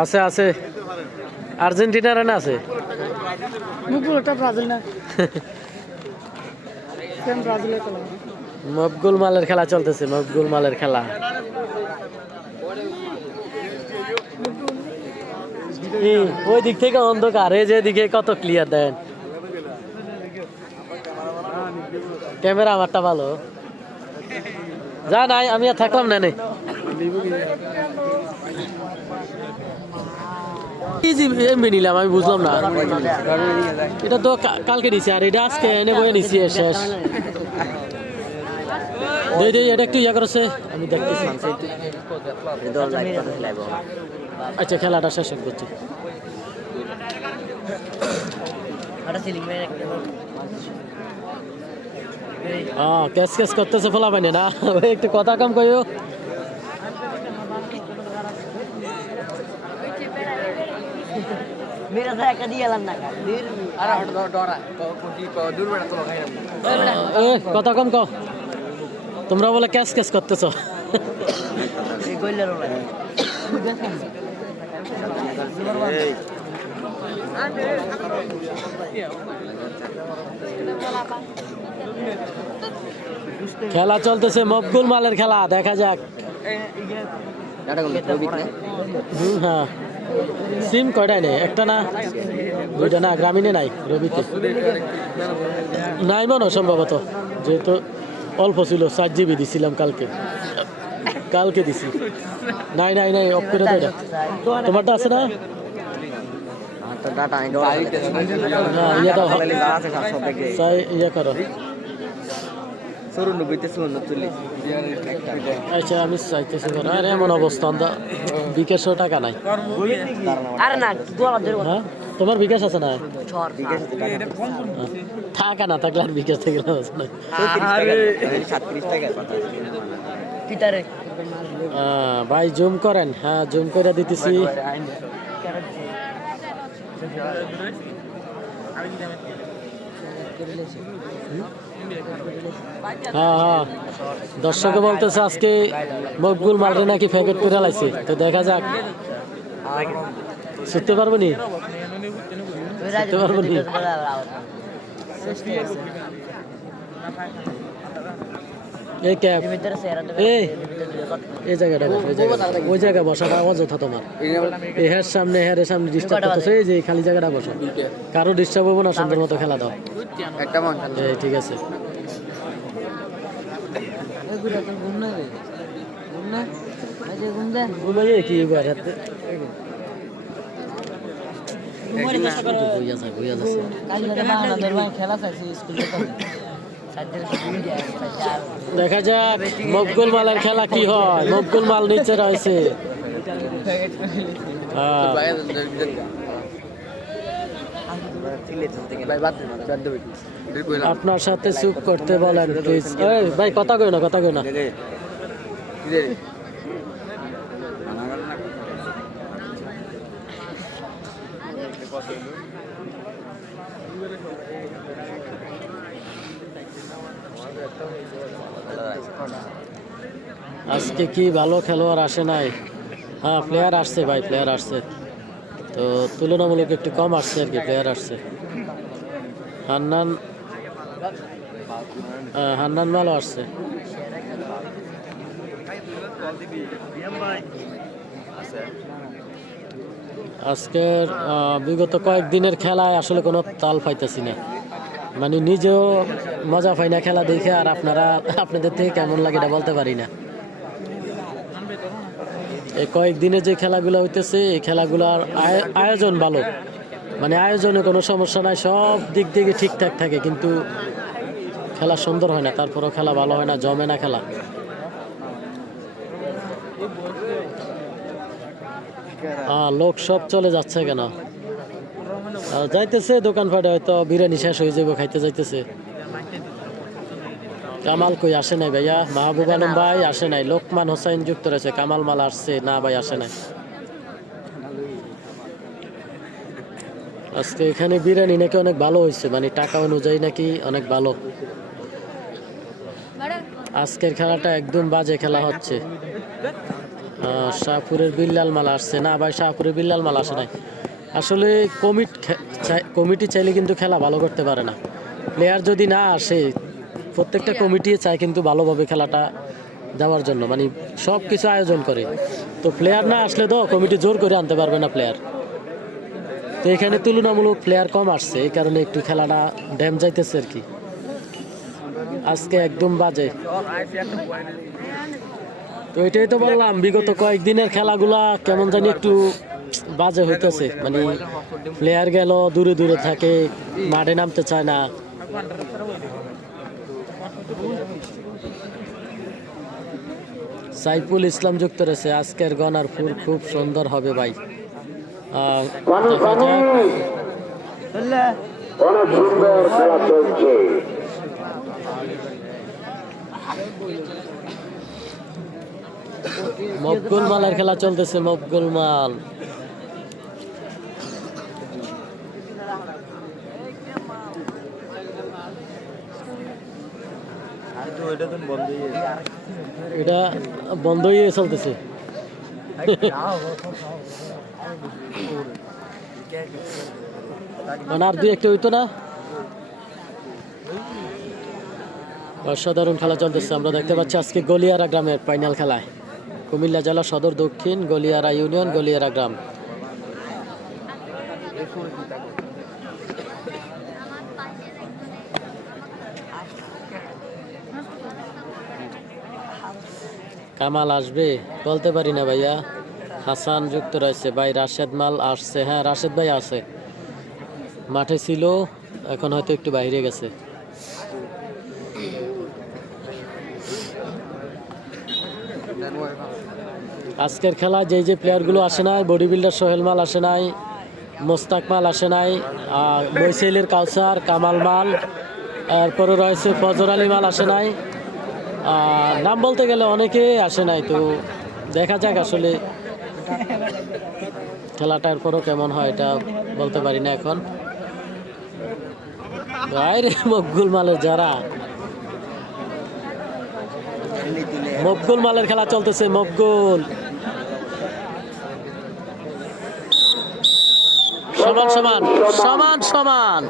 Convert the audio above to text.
আছে আছে আর্জেন্টিনার না আছে মকবুল মালের খেলা চলতেছে মকবুল মালের খেলা ওই দিক থেকে অন্ধকার এই যে দিকে কত ক্লিয়ার দেন ক্যামেরা আমারটা ভালো যা নাই আমি আর থাকলাম না নে এমনি নিলাম আমি বুঝলাম না এটা তো কালকে নিছি আর এটা আজকে এনে বয়ে নিছি শেষ এটা একটু ইয়া করেছে আমি দেখতেছি আচ্ছা খেলাটা শেষ করছি ক্যাশ ক্যাশ করতেছে ফলা পাইনি না একটু কথা কম কইও কথা কম কও তোমরা বলে ক্যাশ ক্যাশ করতেছ খেলা চলতেছে মকবুল মালের খেলা দেখা যাক হ্যাঁ সিম কয়টাই নেই একটা না দুইটা না গ্রামীণে নাই রবিতে নাই মনে সম্ভবত যেহেতু অল্প ছিল 4 GB দিছিলাম কালকে দিছি নাই নাই নাই অফ করে দাও তোমারটা আছে না ইয়ে করো আচ্ছা আমি চাইতেছি আরে এমন অবস্থা বিকাশও টাকা নাই তোমার বিকাশ আছে না টাকা না থাকলে আর বিকাশ থেকে ভাই জুম করেন হ্যাঁ জুম করে দিতেছি হ্যাঁ দর্শকে বলতেছে আজকে মকবুল মালরে নাকি প্যাকেট করে লাইছে তো দেখা যাক ছুটতে পারবো নি এই ক্যাব এই জায়গাটা ওই জায়গা বসাটা অযথা তোমার এর সামনে ডিস্টার্ব করতেছে এই যে খালি জায়গাটা বসো কারো ডিস্টার্ব হবো না সুন্দর মতো খেলা দাও ঠিক আছে কি দেখা যাক মকবুল মালের খেলা কি হয় মকবুল মাল নিচে রয়েছে আপনার সাথে চুপ করতে বলেন প্লিজ ভাই কথা কই না আজকে কি ভালো খেলোয়াড় আসে নাই হ্যাঁ প্লেয়ার আসছে ভাই প্লেয়ার আসছে তো তুলনামূলক একটু কম আসছে আর কি প্লেয়ার আসছে হান্নান ভালো আসছে আজকের বিগত কয়েকদিনের খেলায় আসলে কোনো তাল পাইতেছি না মানে নিজেও মজা পাই না খেলা দেখে আর আপনাদের থেকে কেমন লাগে এটা বলতে পারি না এই কয়েকদিনে যে খেলাগুলো হইতেছে এই খেলাগুলোর আয়োজন ভালো মানে আয়োজনে কোনো সমস্যা নাই সব দিক থেকে ঠিকঠাক থাকে কিন্তু খেলা সুন্দর হয় না তারপরও খেলা ভালো হয় না জমে না খেলা লোক সব চলে যাচ্ছে কেন যাইতেছে দোকানপাটে হয়তো বিরিয়ানি শেষ হয়ে যাবে খাইতে যাইতেছে কামাল কই আসে নাই ভাইয়া মাহবুব আলম ভাই আসে নাই লোকমান হোসাইন যুক্ত রয়েছে কামাল মাল আসছে না ভাই আসে নাই আজকে এখানে বিরিয়ানি নাকি অনেক ভালো হয়েছে মানে টাকা অনুযায়ী নাকি অনেক ভালো আজকের খেলাটা একদম বাজে খেলা হচ্ছে শাহপুরের বিল্লাল মাল আসছে না ভাই, শাহপুরের বিল্লাল মাল আসে নাই। আসলে কমিটি চাইলে কিন্তু খেলা ভালো করতে পারে না। প্লেয়ার যদি না আসে, প্রত্যেকটা কমিটি চায় কিন্তু ভালোভাবে খেলাটা দেওয়ার জন্য, মানে সব কিছু আয়োজন করে। তো প্লেয়ার না আসলে তো কমিটি জোর করে আনতে পারবে না প্লেয়ার। তো এখানে তুলনামূলক প্লেয়ার কম আসছে, এই কারণে একটু খেলাটা ড্যাম যাইতেছে আর কি। আজকে একদম বাজে। তো এটাই তো বললাম, বিগত কয়েকদিনের খেলাগুলা কেমন জানি একটু বাজে হইতেছে। মানে প্লেয়ার গেল দূরে দূরে থাকে, মাঠে নামতে চায় না। সাইফুল ইসলাম যুক্ত রয়েছে। আজকের গনার ফুল খুব সুন্দর হবে ভাই, দেখা যাক। অনেক সুন্দর খেলা চলছে। মকবুল মালের খেলা চলতেছে, মকবুল মাল। এটা বন্ধ হয়ে চলতেছে। আর দুই একটা হইতো না। অসাধারণ খেলা চলতেছে। আমরা দেখতে পাচ্ছি আজকে গলিয়ারা গ্রামের ফাইনাল খেলায়, কুমিল্লা জেলা সদর দক্ষিণ গলিয়ারা ইউনিয়ন গলিয়ারা গ্রাম। কামাল আসবে বলতে পারি না ভাইয়া। হাসান যুক্ত রয়েছে ভাই। রাশেদ মাল আসছে, হ্যাঁ রাশেদ ভাই আছে, মাঠে ছিল, এখন হয়তো একটু বাইরে গেছে। আজকের খেলা যে প্লেয়ারগুলো আসে নাই, বডি বিল্ডার সোহেল মাল আসে নাই, মোস্তাক মাল আসে নাই, মৈসেলের কাউসার, কামাল মাল, এরপরে রয়েছে ফজর আলী মাল আসে নাই। নাম বলতে গেলে অনেকে আসে নাই। তো দেখা যাক আসলে খেলাটা এরপরও কেমন হয় এটা বলতে পারি না এখন। বাইরে মকবুল মালের যারা, মকবুল মালের খেলা চলতেছে। মকবুল সমান সমান সমান সমান।